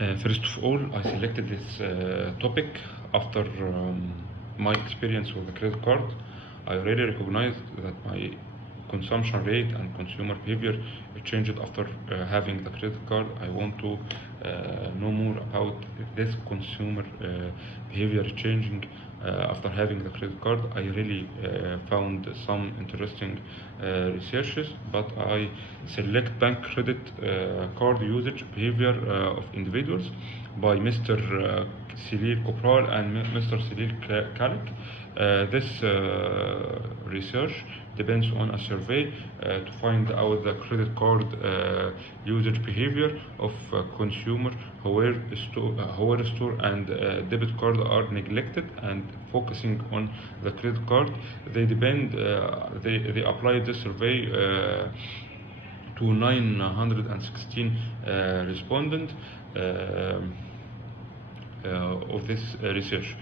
First of all, I selected this topic after my experience with the credit card. I really recognized that my consumption rate and consumer behavior changed after having the credit card. I want to know more about this consumer behavior changing after having the credit card. I really found some interesting researches, but I select bank credit card usage behavior of individuals by Mr. Celil Kopral and Mr. Celil Kalik. This research depends on a survey to find out the credit card usage behavior of consumer where store and debit card are neglected and focusing on the credit card. They applied the survey to 916 respondents of this research.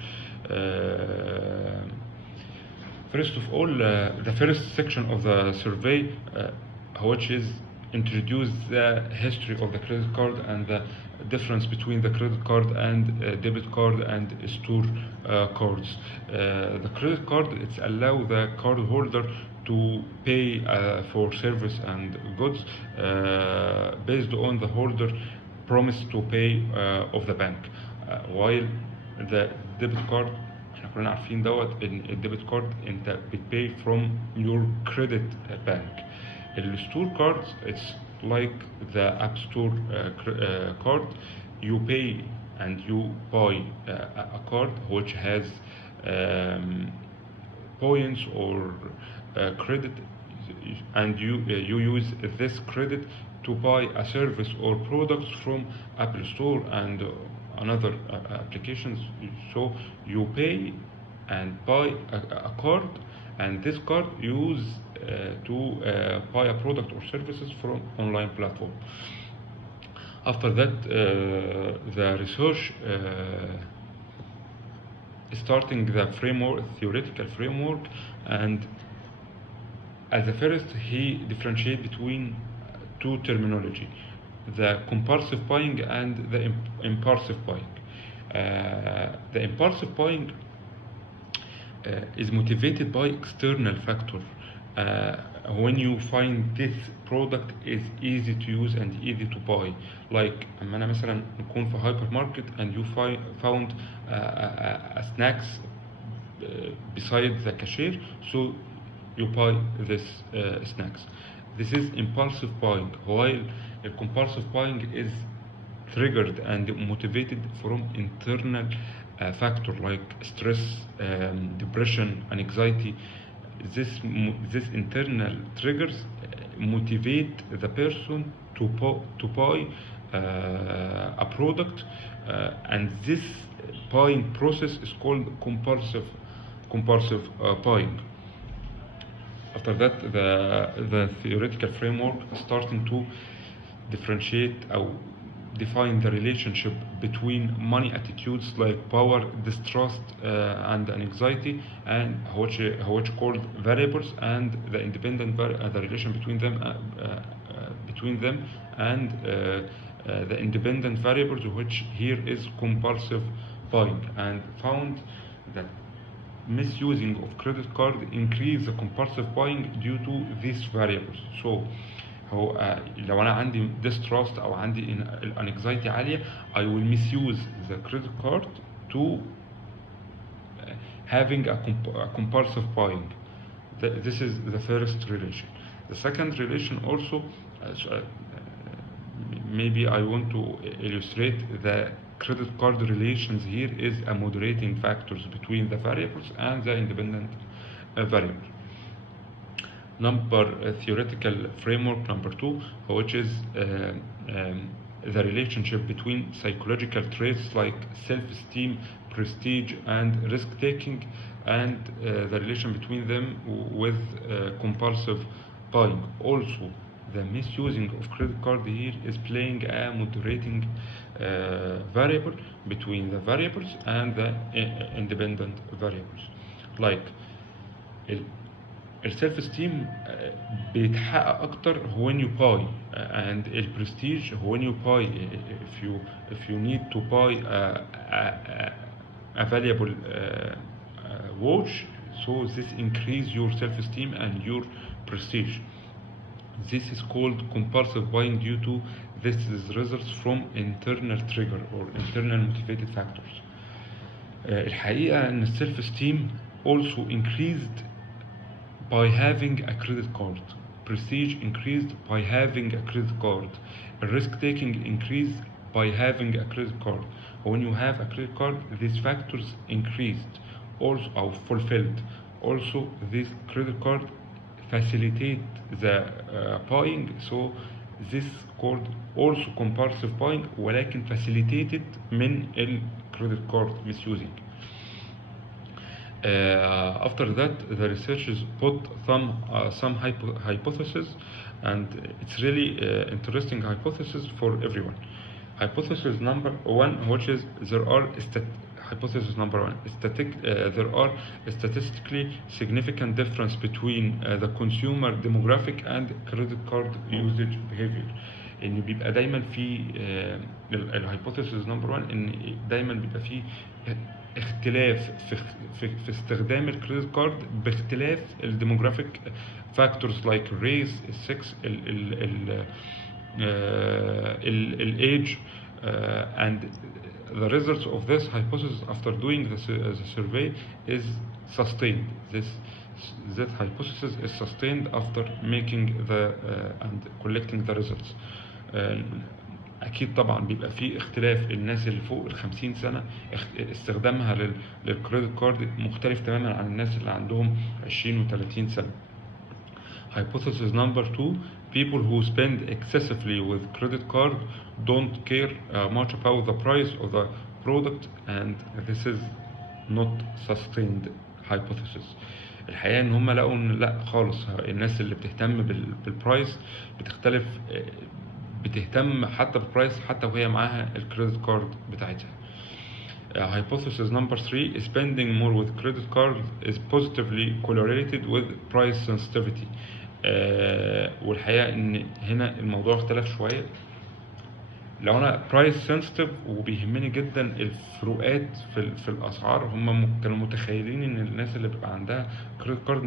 First of all, the first section of the survey, which is introduce the history of the credit card and the difference between the credit card and debit card and store cards. The credit card, it's allow the card holder to pay for service and goods based on the holder promise to pay of the bank, while the debit card احنا كلنا عارفين دوت ان الديبت كارد انت بتباي from your credit bank. الستور card it's like the app store card. You pay and you buy a card which has points or credit, and you use this credit to buy a service or products from Apple Store and another applications. So you pay and buy a card, and this card use to buy a product or services from online platform. After that, the research starting the framework, theoretical framework, and at the first he differentiate between two terminology: the compulsive buying and the impulsive buying. The impulsive buying is motivated by external factor. When you find this product is easy to use and easy to buy, like اما انا مثلا نكون في هايبر ماركت and you found snacks beside the cashier, so you buy this snacks. This is impulsive buying, while compulsive buying is triggered and motivated from internal factor like stress, depression, and anxiety. This internal triggers motivate the person to buy a product, and this buying process is called compulsive buying. After that, the theoretical framework starting to differentiate or define the relationship between money attitudes like power, distrust, and anxiety, and which called variables, and the independent the relation between them and the independent variables, which here is compulsive buying, and found that misusing of credit card increase the compulsive buying due to these variables. So هو لو انا عندي distrust او عندي anxiety عالية, I will misuse the credit card to having a compulsive buying. This is the first relation. The second relation also, maybe I want to illustrate the credit card relations here is a moderating factors between the variables and the independent variable. Theoretical framework number 2, which is the relationship between psychological traits like self-esteem, prestige, and risk-taking, and the relation between them with compulsive buying. Also, the misusing of credit card here is playing a moderating variable between the variables and the independent variables. Like السيلف ستيم بيتحقق اكتر when you buy and البرستيج when you buy if you need to buy a valuable watch, so this increase your self-esteem and your prestige. This is called compulsive buying due to this is results from internal trigger or internal motivated factors. الحقيقة ان السيلف esteem also increased by having a credit card. Prestige increased by having a credit card. Risk taking increased by having a credit card. When you have a credit card, these factors increased also or fulfilled. Also, this credit card facilitate the buying, so this called also compulsive buying ولكن facilitated من ال credit card misusing. After that, the researchers put some hypotheses, and it's really interesting hypothesis for everyone. Hypothesis number one, which is hypothesis number one, there are statistically significant difference between the consumer demographic and credit card usage behavior. ان بيبقى دايما في الهايبوثيسيس نمبر 1 ان دايما بيبقى في اختلاف في استخدام الكريدت كارد باختلاف الديموغرافيك فاكتورز لايك الريس، السكس، الايج and the results of this hypothesis after doing the survey is sustained. That hypothesis is sustained after making the and collecting the results. أكيد طبعا بيبقى في اختلاف، الناس اللي فوق ال50 سنة استخدامها للكريدت كارد مختلف تماما عن الناس اللي عندهم 20 و30 سنة. Hypothesis number 2, people who spend excessively with credit card don't care much about the price of the product, and this is not sustained hypothesis. الحقيقة ان هم لقوا ان لا خالص، الناس اللي بتهتم بالبرايس بتهتم حتى بالبرايس حتى وهي معاها الكريدت كارد بتاعتها. Hypothesis number 3, spending more with credit card is positively correlated with price sensitivity. والحقيقة ان هنا الموضوع اختلف شوية. لو انا برايس سنسيتيف وبيهمني جدا الفروقات في الاسعار، هم كانوا متخيلين ان الناس اللي بيبقى عندها كريدت كارد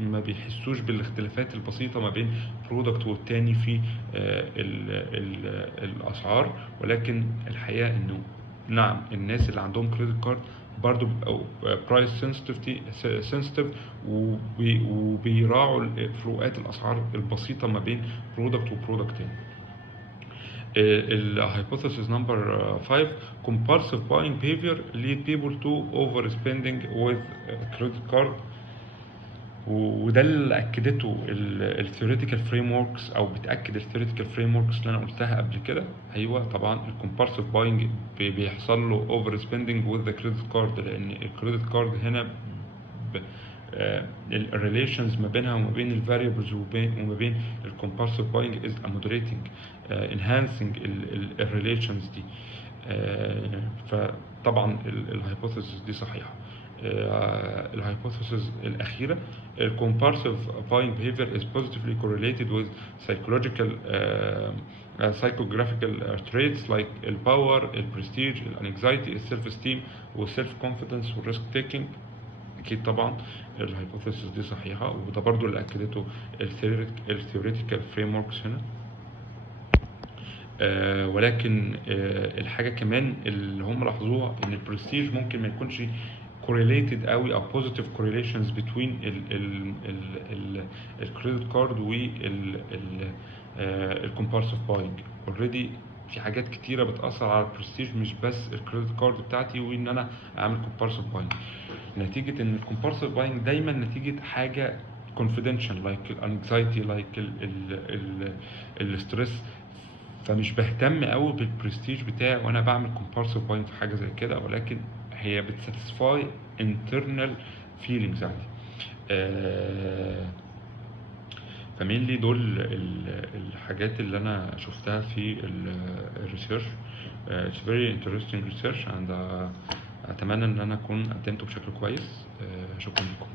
ما بيحسوش بالاختلافات البسيطه ما بين برودكت والتاني في الاسعار، ولكن الحقيقه انه نعم الناس اللي عندهم كريدت كارد برضو بيبقوا برايس سنسيتيف وبيراعوا فروقات الاسعار البسيطه ما بين برودكت وبرودكت تاني. Hypothesis number 5, compulsive buying behavior lead people to overspending with credit card. وده اللي اكدته الثيوريتيكال فريم وركس، او بتاكد الثيوريتيكال فريم وركس اللي انا قلتها قبل كده. ايوه طبعا الكومبالسيف باينج بيحصل له اوفر سبيندنج وذ ذا كريدت كارد، لان الكريدت كارد هنا الريليشنز ما بينها وما بين الفاريبلز وما بين الكومبالسيف باينج از مودريتنج انهانسنج الريليشنز دي. فطبعا الهايبوثيسيس دي صحيحه. الهايبوثيسيس الاخيره، الكومبالسيف باينج behavior is positively correlated with psychographical traits like الباور، البرستيج، الانكزايتي، السيلف استيم، والسيلف كونفيدنس، والريسك تيكينج. اكيد طبعا الهايبوثيسيس دي صحيحه، وده برضو اللي اكدته الثيوريتيكال فريم وركس هنا. ولكن الحاجه كمان اللي هم لاحظوها ان البرستيج ممكن ما يكونش correlated قوي او positive correlations between الكريدت كارد والكومبالسيف باينج. اوريدي في حاجات كتيره بتاثر على البرستيج، مش بس الكريدت كارد بتاعتي وان انا اعمل كومبالسيف باينج. نتيجه ان الكومبالسيف باينج دايما نتيجه حاجه confidential like الانكزايتي like الستريس، فمش بهتم قوي بالبرستيج بتاعي وانا بعمل كومبالسيف باينج في حاجه زي كده، ولكن هي بتساتسفاي internal feelings عندي. فمينلي دول الحاجات اللي انا شفتها في الريسيرش. It's very interesting research and اتمنى ان انا اكون قدمته بشكل كويس. شكرا لكم.